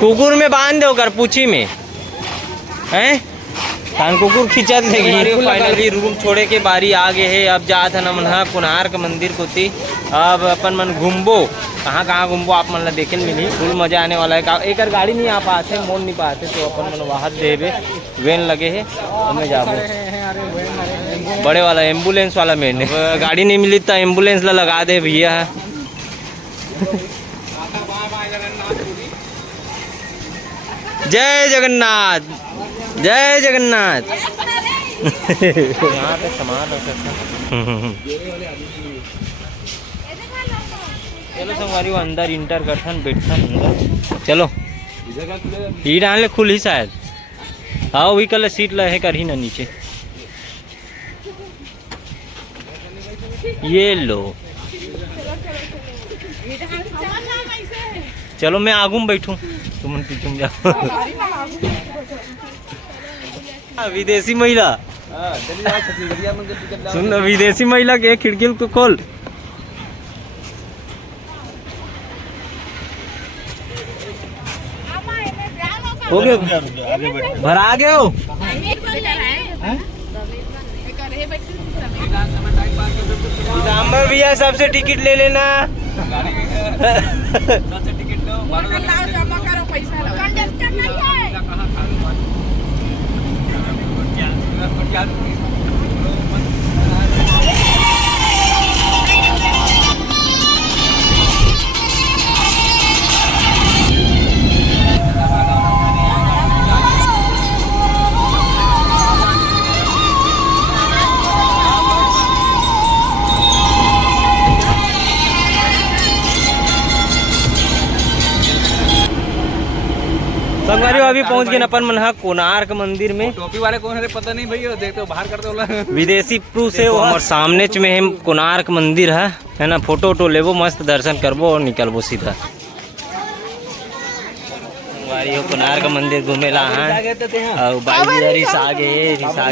कुकुर में बांध दो कर पूछी में हैं कान कुकुर खिंचत लेगी। फाइनली रूम छोड़े के बारी आ गए है। अब जात है मन कोणार्क मंदिर को थी। अब अपन मन घूमबो कहाँ घूमबो आप मन ला देखे मिली। फुल मजा आने वाला है। एक गाड़ी नहीं आ पाते मोड़ नहीं पाते तो अपन मन बाहर देवे वैन लगे है तो मैं जाबो बड़े वाला एम्बुलेंस वाला में गाड़ी नहीं मिली तो एम्बुलेंस ला लगा दे भैया। जय जगन्नाथ जय जगन्नाथ। यहाँ पे सामान चलो संगवारी अंदर इंटर करथन बैठथन अंदर। चलो ही डाले खुल ही शायद हाँ वही कल सीट लहे कर ही ना नीचे। ये लो चलो मैं आगू में बैठूं तुम पीछू में जाओ। विदेशी महिला सुन विदेशी महिला के खिड़की को खोल। हो गए भरा गए हो। भैया सबसे टिकट ले लेना। संगवारी अभी पहुंच गए अपन मन कोणार्क मंदिर में। टोपी वाले कौन है पता नहीं भैया देखते हो बाहर करते हो विदेशी प्रू से और सामने में हम कोणार्क मंदिर है ना। फोटो वोटो लेबो मस्त दर्शन करबो और निकलबो सीधा। संगवारी हो कोणार्क मंदिर घूमेला और बाई सागे पता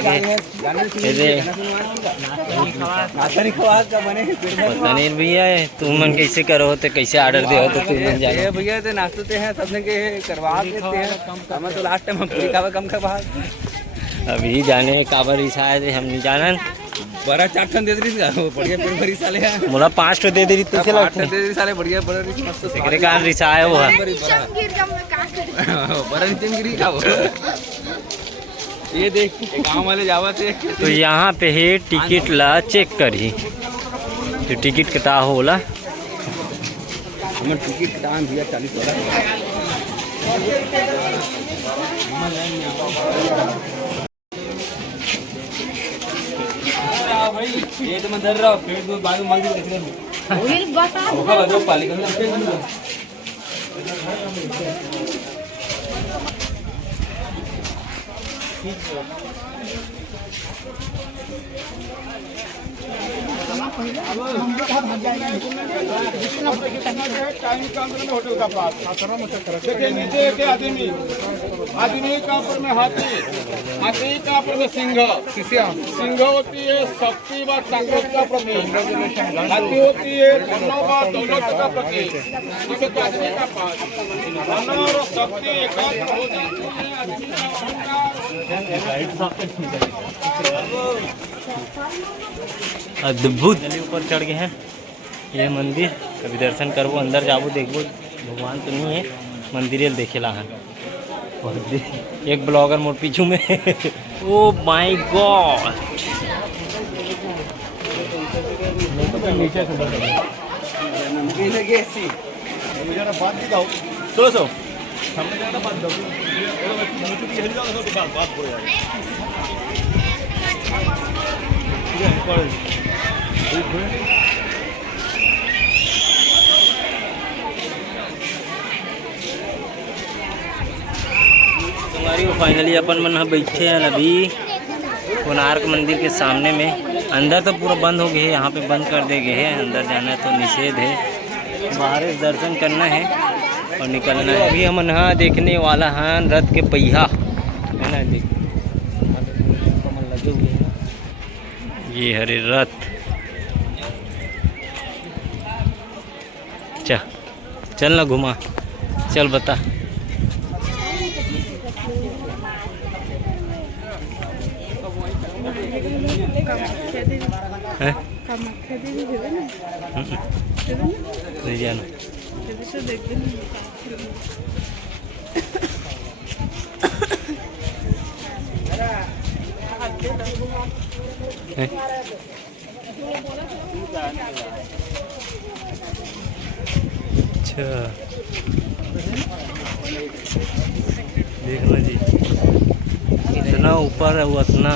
नहीं भैया तुम मन कैसे करो तो कैसे ऑर्डर दे हो तो तुम मन जाए भैया तो नाचते हैं सबने के करवा देते हैं। हम तो लास्ट टाइम हम कम खा अभी जाने काबर शायद हम नहीं जानन। बड़ा 4 ठन दे दी बढ़िया पेड़ भरी साले है मोला 5 ठो दे दी तुझे लगता दे दी साले बढ़िया बड़ा मस्त एकरे कान रिसाए वो है बड़ा नीचे गिरी का वो। ये देख गांव वाले जावत है तो यहाँ पे है टिकट ला चेक करी तो टिकट कटा होला। हमर टिकट दाम दिया 40 वाला। भाई ये तो मैं डर रहा हूँ पेड़ को बाद में मांग के फिर बता होगा बदो पालिका में होटल का पास देखिए नीचे के आदमी का ऊपर में हाथी का ऊपर में सिंह होती है शक्ति व ताकत का प्रतीक। हाथी होती है धनों व दौलत का प्रतीक। जिसे आदमी का पास धन और शक्ति एकात्म हो जाती है। अद्भुत ऊपर चढ़ गए हैं ये मंदिर। कभी दर्शन करबो अंदर जाबो देखबो भगवान तो नहीं है मंदिर देखेला है। एक ब्लॉगर मोर पीछू में ओ माय गॉड फाइनली अपन मन बैठे हैं अभी कोणार्क मंदिर के सामने में। अंदर तो पूरा बंद हो गए है, यहाँ पे बंद कर दे गए हैं। अंदर जाना तो निषेध है, बाहर दर्शन करना है और निकलना है। अभी हम यहाँ देखने वाला हैं रथ के पहिया है ना। देख लगे हुए हैं ये हरे रथ। चल ना घुमा चल बता। हैं? नहीं जाना। हैं? अच्छा देखना जी, इतना ऊपर है, उतना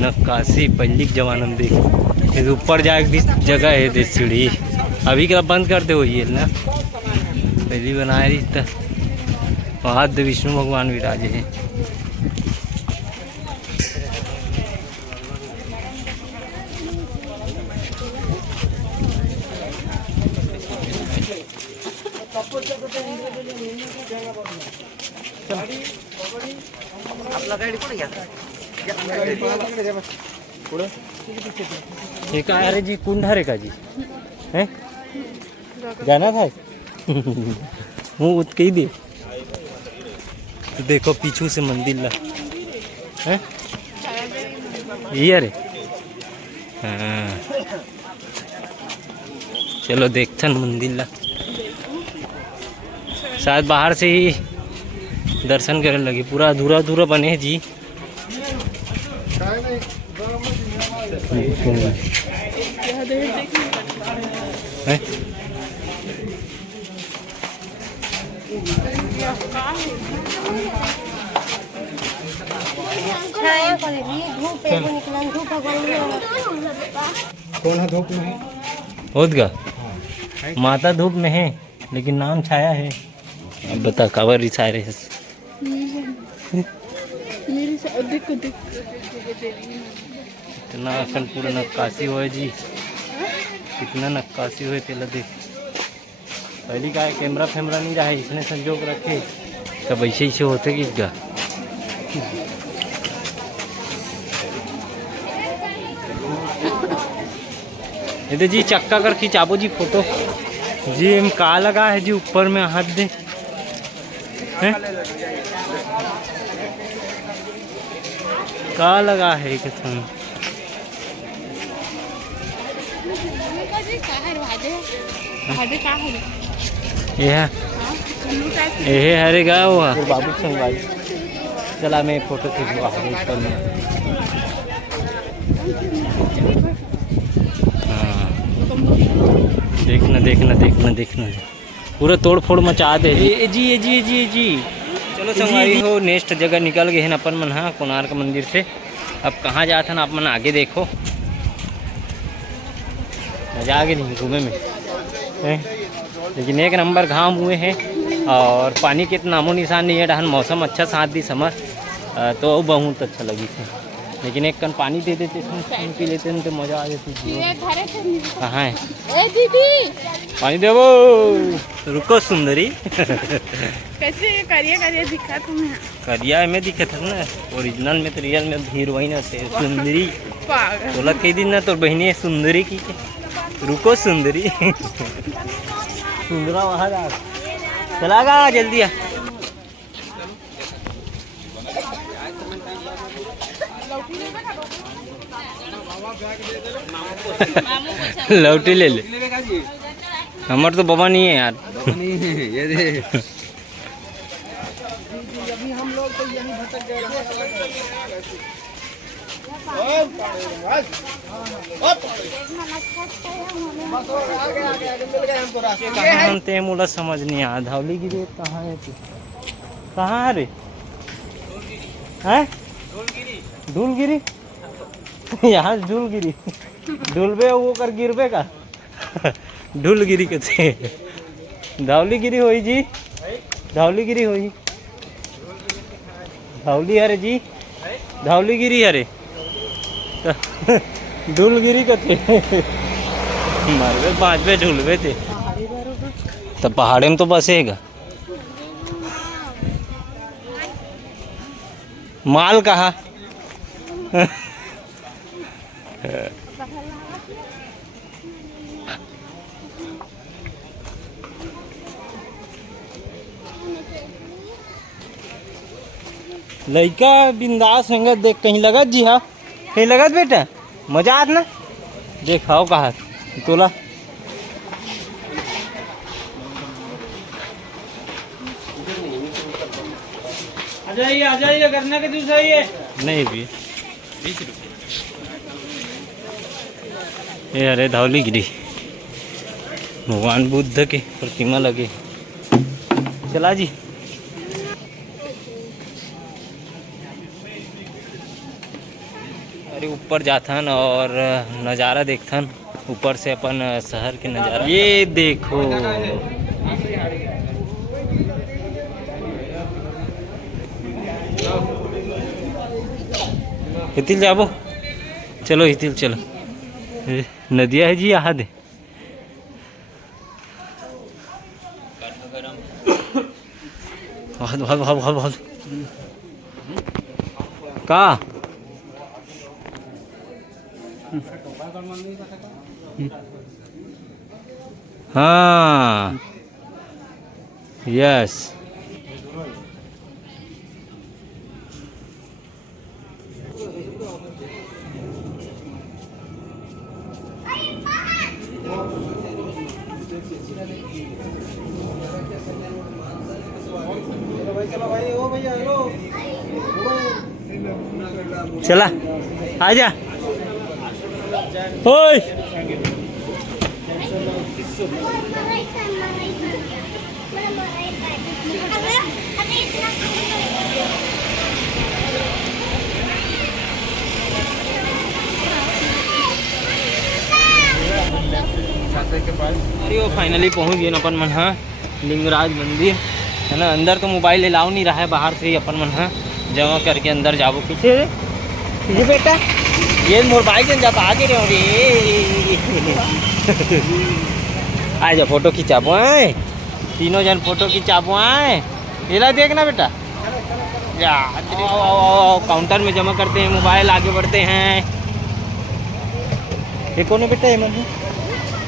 नक्काशी पहली के जमाने में देख। फिर ऊपर जाए भी जगह है दे सीढ़ी, अभी क्या बंद करते हो ये ना, पहली बनाए रही था। वहाँ विष्णु भगवान विराजे हैं। ये काय अरे जी कुंड रे का जी हैं गाना था वो उत के ही दे। तो देखो पीछू से मंदिर ला हैं ये अरे हाँ चलो देखते हैं मंदिर ला। शायद बाहर से ही दर्शन करने लगे, पूरा अधूरा अधूरा बने हैं जी। कौन है धूप में? होगा माता धूप में है लेकिन नाम छाया है। अब बता कावर रिसाए रहे इतना असन पूरा नक्काशी हुआ जी, कितना नक्काशी हुए तेला देख। पहली का कैमरा फैमरा नहीं रहा है, इसने संजोग रखे तब ऐसे ऐसे होते कि क्या। ये जी चक्का कर खिंचाबो जी फोटो जी। हम का लगा है जी ऊपर में हाथ दे हैं? का लगा है कसम ये हरे गा हुआ बाबू संग चला मैं फोटो खींचवा ऊपर में। देखना देखना देखना देखना पूरा तोड़ फोड़ मचा दे जी। चलो संगवारी हो नेक्स्ट जगह निकल गए हैं अपन मन। हाँ कोणार्क मंदिर से अब कहाँ जाते हैं आप मन आगे देखो। मजा आ गई नहीं घूमे में है? लेकिन एक नंबर घाम हुए हैं और पानी के नामो निशान नहीं है। डहन मौसम अच्छा साथ दी समझ तो बहुत अच्छा लगी थी। लेकिन एक कन पानी दे देते इसमें पी लेते हैं तो मजा आ जाती। कहाँ है पानी देवो? रुको सुंदरी कैसे करिया करिया दिखा तुम्हें? करिया में दिखे था ना, ओरिजिनल में तो रियल में हीरोइन थे सुंदरी। बोला कई दिन ना तो बहनी है सुंदरी की। रुको सुंदरी सुंदरा वहाँ जा चला गा जल्दी आ। लौटी ले ले, हमार तो बाबा नहीं है यार। ये दे अभी हम लोग तो यहीं भटक गए थे। मुला समझ नहीं आ धौलीगिरी कहाँ है तू? कहाँ है रे? हैं धूलगिरी यहाँ धूलगिरी डुलबे वो कर गिरबे का ढूलगिरी के थे। धौलीगिरी होई जी, धौलीगिरी होई धौली हरे जी, धौलीगिरी हरे ढूलगिरी का थे। मरबे पाँचवे ढूलबे थे तो पहाड़े में तो बसेगा। माल कहा लड़का बिंदास होंगे देख कहीं लगा जी। हाँ हे लगत बेटा मजा आत ना देखाओ कहा तोला आ जाइए करने के जूस है ये नहीं भी 20 रुपये ये अरे धौलीगिरी भगवान बुद्ध की प्रतिमा लगी चला जी अरे ऊपर जाथन और नज़ारा देखथन ऊपर से अपन शहर के नज़ारा ये देखो हितिल जाबो चलो हितिल चलो नदिया है जी यहाँ दे बहुत बहुत बहुत बहुत बहुत का हाँ यस चला आजा ओए अरे वो फाइनली पहुंच गए अपन मन हाँ लिंगराज मंदिर है ना। अंदर तो मोबाइल अलाउ नहीं रहा है, बाहर से ही अपन मन हाँ जमा करके अंदर जाबो। पीछे पीछे बेटा ये मोबाइल के जब आगे रहो रे आ जा फोटो खिंचाबो आए तीनों जन फोटो खिंचाबो आए। ये देखना बेटा या काउंटर में जमा करते हैं मोबाइल, आगे बढ़ते हैं। ये कौन है बेटा? ये मन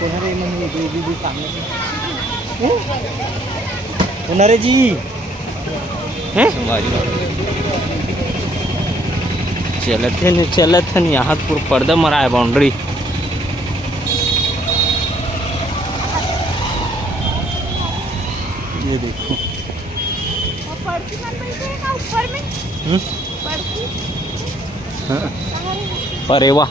कौन है? ये मन दीदी सामने कौन है जी? हैं चलत है यहाँ पूरा पर्दा मरा है बाउंड्री। ये देखो परेवा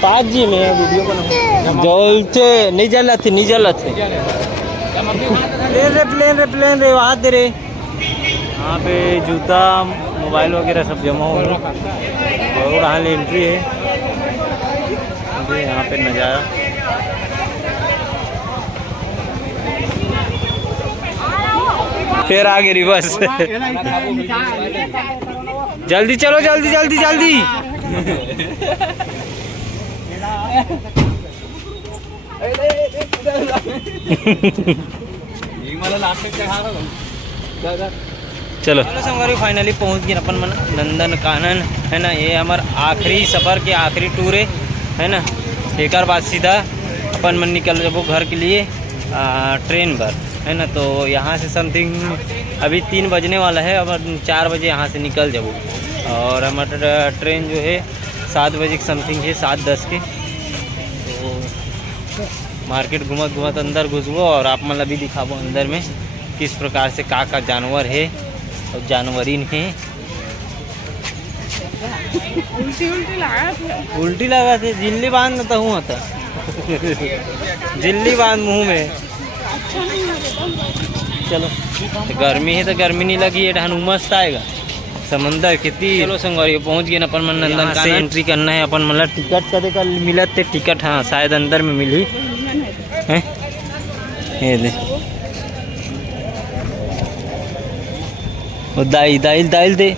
पाँच जी में वीडियो बना जलते नहीं जलत है, नहीं जलत है। प्लेन रे हाथ दे रे। यहाँ पे जूता मोबाइल वगैरह सब जमा हो और यहाँ एंट्री है। यहाँ पे नज़ारा फिर आगे रिवर्स। जल्दी चलो जल्दी जल्दी जल्दी। चलो संगवारी फाइनली पहुंच गए अपन मन नंदन कानन है ना। ये हमार आखिरी सफ़र के आखिरी टूर है ना। एक बाद सीधा अपन मन निकल जाबो घर के लिए ट्रेन पर है ना। तो यहाँ से समथिंग अभी 3 बजने वाला है, अब 4 बजे यहाँ से निकल जाबो। और हमारा ट्रेन जो है 7 बजे के समथिंग है, 7:10 के। तो मार्केट घूमत घूमत अंदर घुसबो और आप मतलब भी दिखाबो अंदर में किस प्रकार से का जानवर है और जानवरीन है। उल्टी लगा थे जिल्ली बांध तो हूँ था जिल्ली बांध मुँह में। चलो तो गर्मी है तो गर्मी नहीं लगी है, ढान मस्त आएगा समंदर कितनी। चलो संगवारी पहुंच गए अपन मन नंदन से एंट्री करना है। अपन मतलब टिकट कदे का मिलत थे टिकट? हाँ शायद अंदर में मिली है। ये दे दाइल दाइल दाइल दे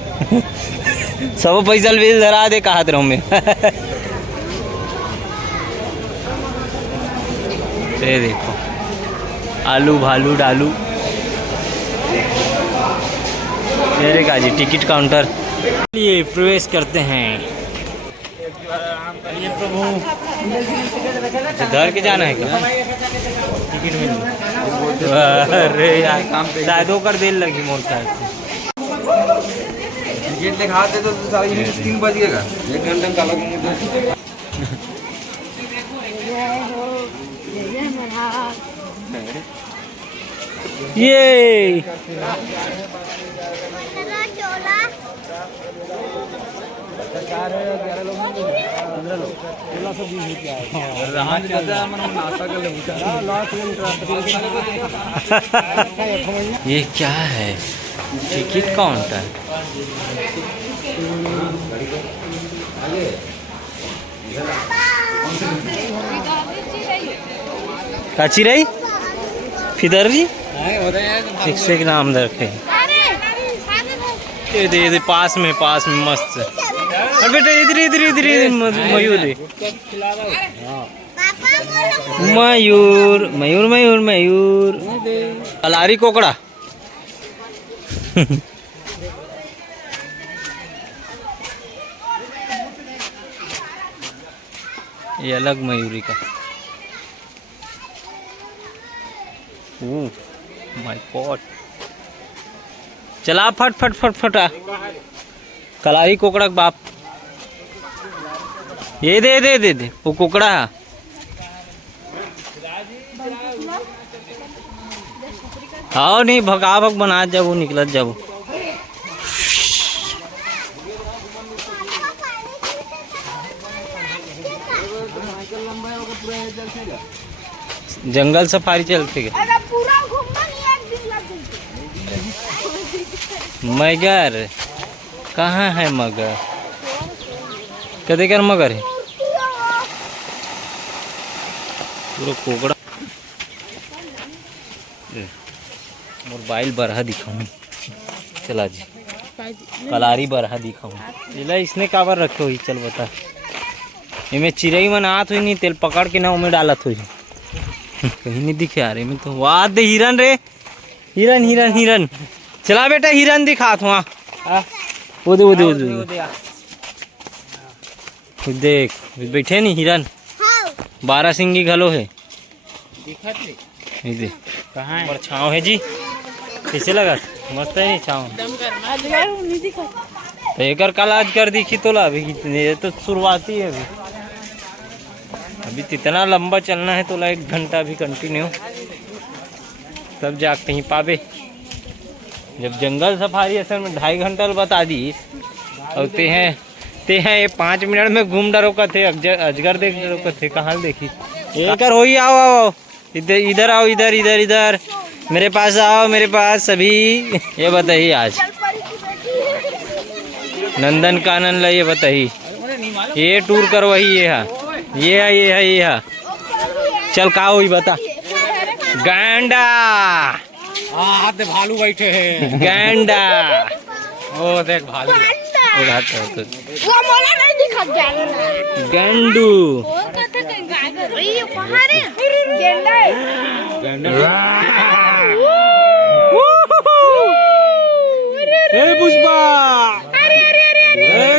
सब पैसा बिल धरा दे कहा रहूँ मैं। ये देखो आलू भालू डालू। मेरे का जी टिकट काउंटर लिए प्रवेश करते हैं। ये प्रभु घर के जाना है क्या? टिकट मिल अरे यार शायद होकर देर लगी मोर ख्याल से। गेट लेके हाथ दे तो सारा 3 बज गएगा, 1 घंटे में काला घूम ये ये क्या है? Ticket counter. काची रही फिदर जी एक नाम रखे। ये पास में मस्त। अरे बेटा इधर मयूर मयूर मयूर मयूर मयूर कलारी कोकड़ा। ये अलग मयूरी का। माय गॉड, चला फट फट फट फटा कलारी कोकड़ा के बाप। ये दे दे दे दे वो कोकड़ा है। आओ नहीं भगा भग बना जाबो निकलत जाबो। जंगल सफारी चलते गए। मगर कहाँ है मगर? कदे कर मगर है पूरा कोकड़ा। मोबाइल बरहा दिखाऊं, चला जी कलारी बरहा दिखाऊं। इला इसने काबर रखे हुई? चल बता। इमें चिड़ई मन आत हुई नहीं, तेल पकड़ के ना उमें डालत हुई। कहीं नहीं दिखे यार इमें तो। वाह दे हिरन रे, हिरन हिरन हिरन। चला बेटा हिरन दिखात हुआ। वो दे देख बैठे नहीं हिरन। 12 सिंगी घलो है। कहाँ है? छाँव है जी। कैसे लगा? मस्त है नहीं छाँव? तो एक कल आज कर दिखी तो ला। अभी ये तो शुरुआती है। अभी इतना लंबा चलना है तो ला 1 घंटा भी कंटिन्यू, तब जा कहीं पावे। जब जंगल सफारी असल में 2.5 घंटा बता दी और ते हैं ये 5 मिनट में घूम डरो का थे। अजगर देख डरो का थे। कहाँ देखी एक हो ही। आओ इधर आओ, इधर मेरे पास आओ, मेरे पास सभी। ये बताइए आज नंदन कानन ला ये बताइए, ये टूर करवाई ये है। चल का हुई बता। गैंडा हाथ भालू बैठे हैं। गैंडा ओ देख भालू वो मोला नहीं दिखा गैंडू। ए पुष्पा,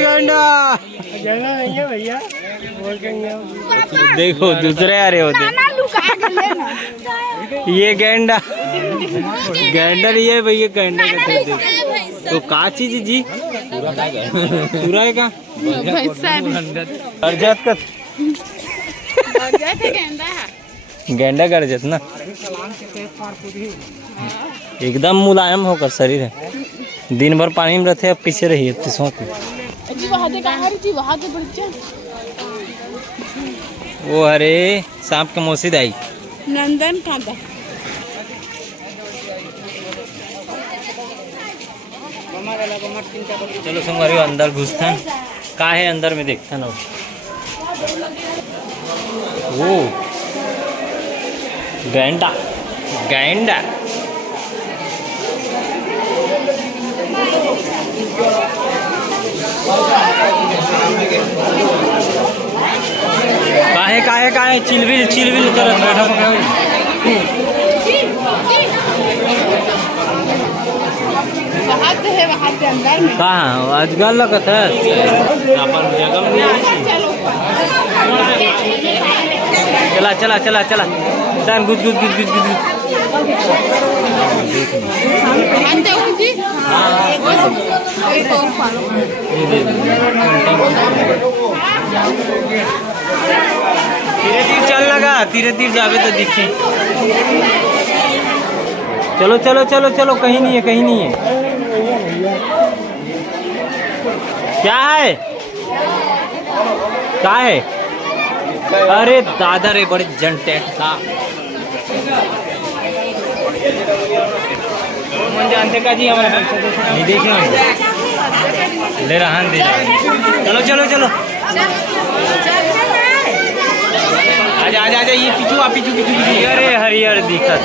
गैंडा नहीं है भैया। देखो दूसरे आ रहे होते। ये गैंडा नहीं है भैया, गैंडा कहते। तो का चीज जी पूरा है का गरजत का गैंडा गरजत ना। एकदम मुलायम होकर शरीर है। दिन भर पानी में रहते। अब कैसे रही? अब तो सौंप वो अरे सांप के मौसी दाई नंदन कांदा। चलो संगवारी अंदर घुसता है। का है अंदर में देखता ना। वो गैंडा काहे चिलविल करत बैठा कहाँ अजगर लगत है। अपन जगह में चला चल घुस देख लो। मानते हो जी? एक और पालो। ये दे दो। धीरे धीरे चल लगा, धीरे धीरे जावे तो दिखे। चलो चलो चलो चलो, कहीं नहीं है, कहीं नहीं है। क्या है, क्या है? अरे दादा रे, बड़े जनटेट था। मन जानते का जी हमारे नहीं देखे ले रहा दे। चलो चलो चलो, आजा आजा आजा, ये पीछू आप पीछू पीछू पीछू। अरे हरियर दिखत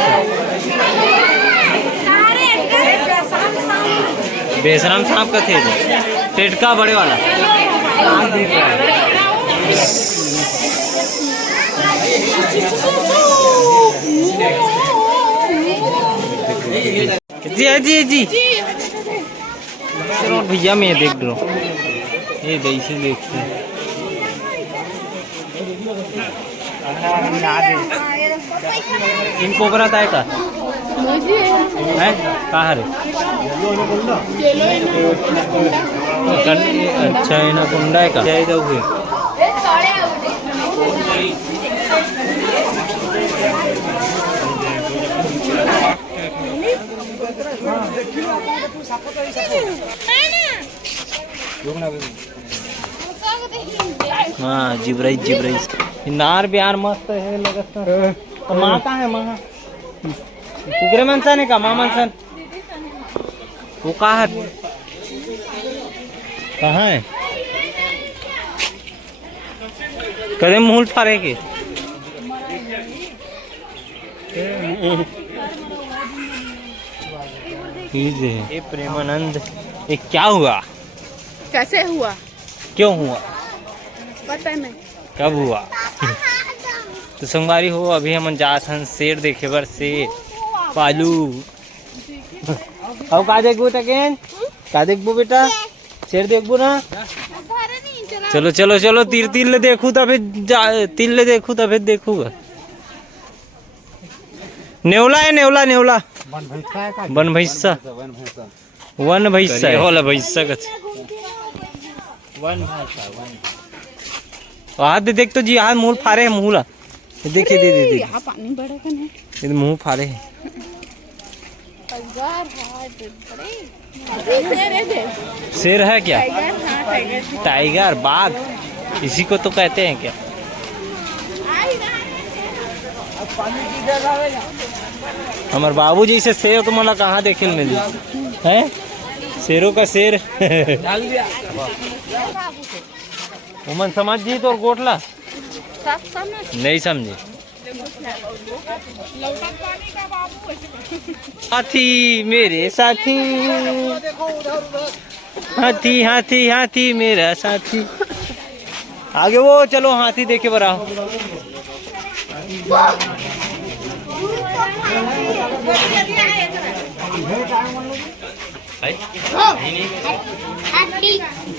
बेशरम सांप का थे, टेटका बड़े वाला। जी जी जी चलो भैया, मैं देख लो ये कैसे देखते हैं। इनको बरात आए का है कहाँ रे? अच्छा है ना, कुंडा है का हुए। हाँ जिब्राइस जिब्राइस नार बिहार मस्त है लगता है। तो माँ कहाँ है? माँ कुकरे मनसन है का? माँ मनसन वो कहाँ है? कहाँ है? कदम मूल फारे के ये प्रेमानंद, ये क्या हुआ? कैसे हुआ? क्यों हुआ? पता नहीं कब हुआ? तो संगवारी हो, अभी हम जात हन शेर देखे बर, शेर पालू। अब का देखबो तकेन? का देखबो बेटा? शेर देखबो ना? चलो चलो चलो, तीर तीर ले देखू तभी तीर ले देखू तभी देखूगा। नेवला है, नेवला नेवला वन भैंसा, वन भैंसा है वाला भैंसा का वन हाथ दे देख तो जी, हाथ मुंह फारे है, मुंह ला देखिए दे दे यहाँ पानी बड़ा का नहीं, ये मुंह फारे है। शेर है क्या? टाइगर, बाघ, इसी को तो कहते हैं क्या? हमारे बाबू जी से शेर तो मला कहाँ देखे मिली है? शेरों का शेर उमन समझ जी तो गोटला नहीं समझे। हाथी मेरे साथी, हाथी हाथी हाथी मेरा साथी। आगे वो चलो हाथी देखे बराओ।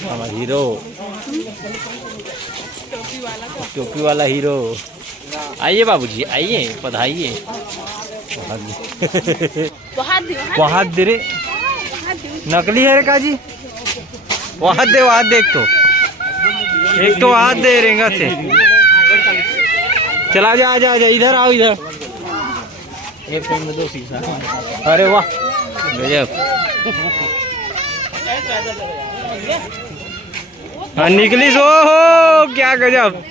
हमारा हीरो, टोपी वाला हीरो। आइए बाबूजी आइए, पधाइए। वहां दे रे, नकली है रे काजी। वहां दे, वहां देख तो, एक तो हाथ दे रेंगा से। चला जा, आजा आजा, इधर आओ इधर। एक फोन में 2 शीशा। अरे वाह गजब। हाँ निकली सो हो, क्या गजब।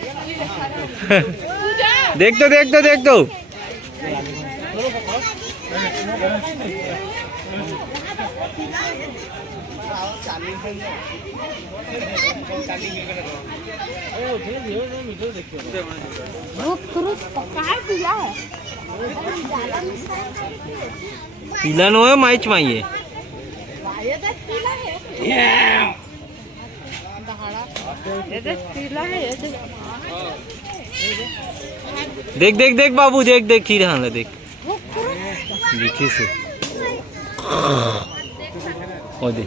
देख तो देख तो देख तो। पीला नो है माइच माइए। देख देख देख बाबू, देख देख की रहा देख, देखी से ओ दे।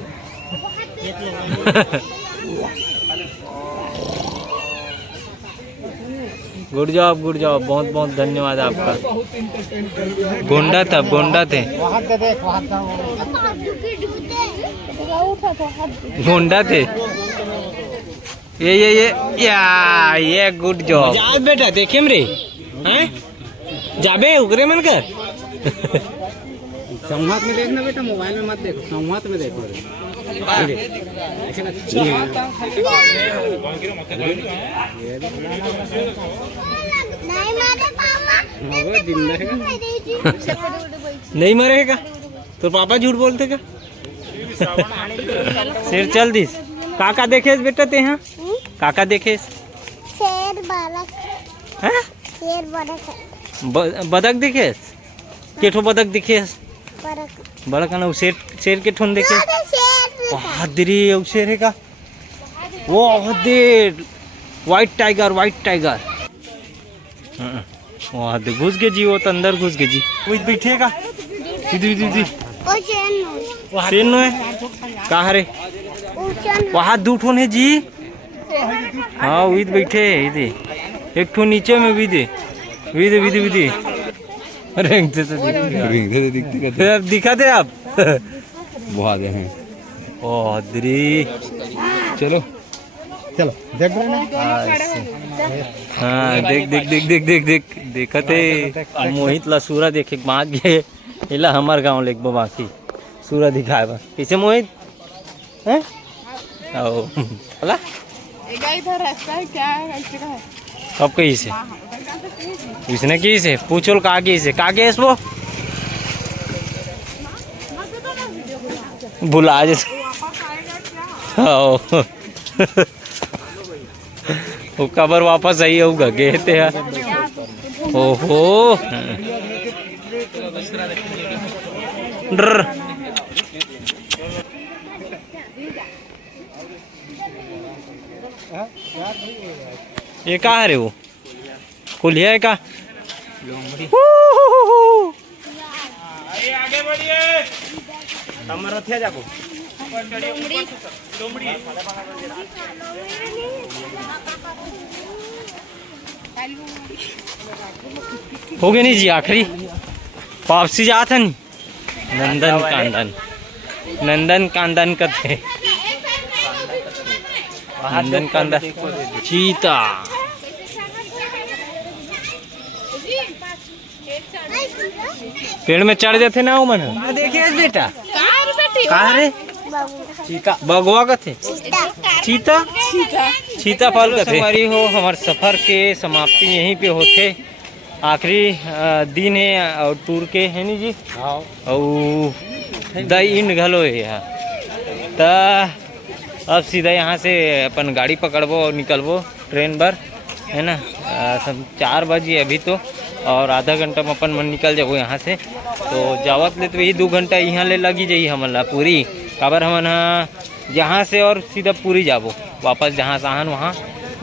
गुड जॉब बहुत बहुत धन्यवाद आपका। गोंडा था गोंडा थे गोंडा थे ये गुड जॉब आज बेटा देखे रे हैं जाबे उगरे मन कर संवाद में देखना बेटा, मोबाइल में मत देखो, संवाद में देखो। नहीं मरेगा तो पापा झूठ बोलते का शेर चल दिस काका देखे बेटा ते यहाँ काका देखे शेर बतख हैं शेर बतख बदक देखे केठो बदक देखे बतख बड़का ना शेर के ठोन देखे बहादुरी शेर है का वो देर वाइट टाइगर वहाँ घुस गए जी वो तो अंदर घुस गए जी वो बैठेगा सीधी शेर नो है कहाँ रे वहाँ दो ठोन है जी हाँ वही बैठे इधर एक ठो नीचे में भी दे विदे रेंगते तो दिखा दे आप बहुत हैं। चलो देख रहे हैं हाँ देख देखते मोहित ला सूरा देखे माँ गए इला हमार गाँव लेक बाकी सूरा दिखाए बा कैसे मोहित हैं आओ बोला इधर रास्ता है क्या कैसे का है कब कहीं से इसने की से पूछो कागे से कागे है वो बुला जैसे वो कबर वापस आई होगा गए थे ओहो डर ये कहाँ है वो कुलिया है का आगे बढ़िए तमरथिया जाको हो गए नहीं जी आखिरी वापसी जाता नहीं नंदन कांदन कथे नंदन कांदन चीता पेड़ में चढ़ जाते ना मन देखिए बेटा कहाँ रे बगवा का थे चीता फल का हमारी हो हमारे सफर के समाप्ति यहीं पे होते आखिरी दिन है और टूर के है नी जी और द इंड घलो है यहाँ तो अब सीधा यहाँ से अपन गाड़ी पकड़बो और निकलबो ट्रेन पर है ना सब 4 बजे अभी तो और आधा घंटा में अपन मन निकल जाबो यहाँ से तो जावत ले तो यही 2 घंटा यहाँ ले लगी जाइए हमला पूरी काबर हमन यहाँ से और सीधा पूरी जाबो वापस जहाँ से आहन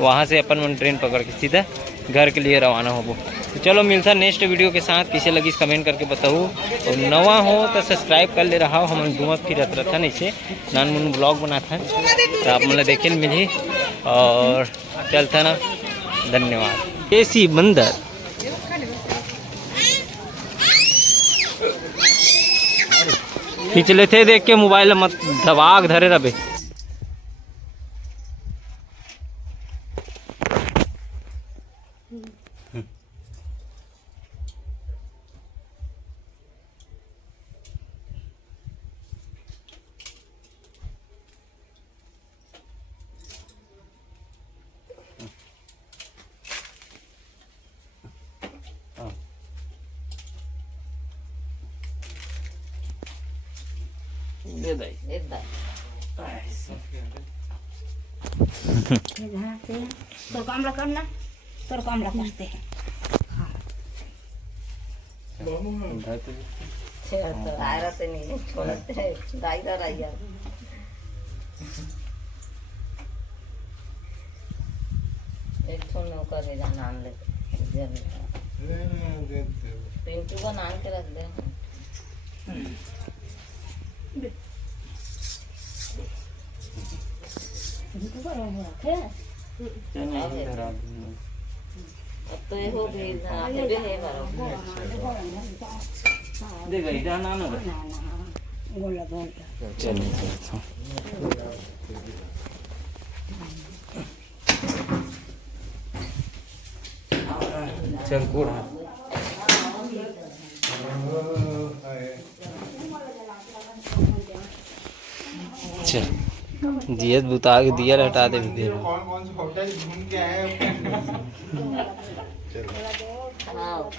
वहाँ से अपन मन ट्रेन पकड़ के सीधा घर के लिए रवाना होबो। तो चलो मिलता नेक्स्ट वीडियो के साथ किसे लगी कमेंट करके बताओ और नवा हो तो सब्सक्राइब कर ले रहा हो हम घूमत फिरत रहता ऐसे नान मुन ब्लॉग बनाता तो आप मतलब देखे मिली और चलता ना धन्यवाद। एसी बंदर पिछले थे देख के मोबाइल मत दबाग धरे रहे तो काम करना तो काम करते हैं नहीं छोड़ते एक नौकर है जहाँ नाम ले पिंटू का नाम के रख दे तो ये हो गई आते भी है बरो देखा इधर ना ना चलिए चल कोड़ चल दिया बुता के दिया हटा दे फिर कौन कौन से होटल घूम के आए हाँ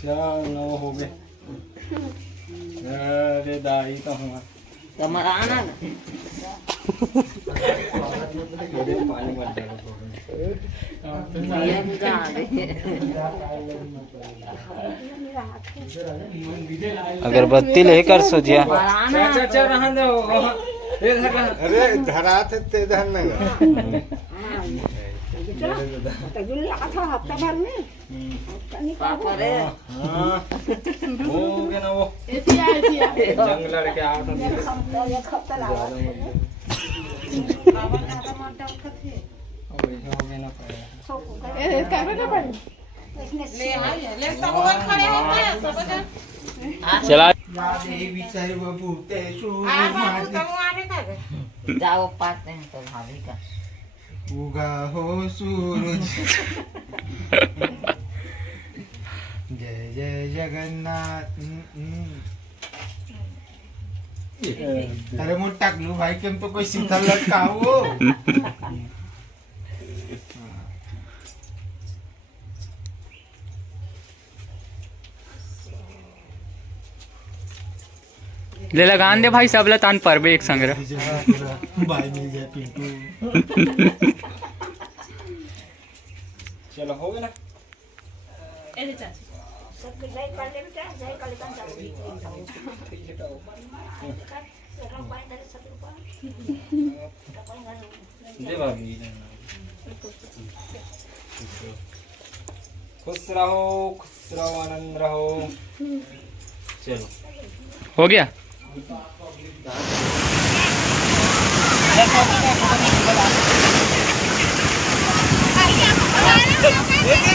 चल नौ हो गए अरे दाई तो हुआ तुम्हारा आना पानी मत दिया बुझा दे अगरबत्ती लेकर सोचिया आना चल चल रहने दो अरे धरा थे ते धर लगा पापा रे हो गया ना वो ऐसी है जंग लड़के आ चला जाओ पाते हैं तो भाभी का उगा हो सूरज जय जय जगन्नाथ अरे मुझ टाकलू भाई केम तो कोई सीधा लटकाओ ले लगान दे भाई सब लतान पर एक संग्रह भाई मिल जाए पिंटू चलो हो गया ना दे भाभी खुश रहो आनंद रहो चलो हो गया क्या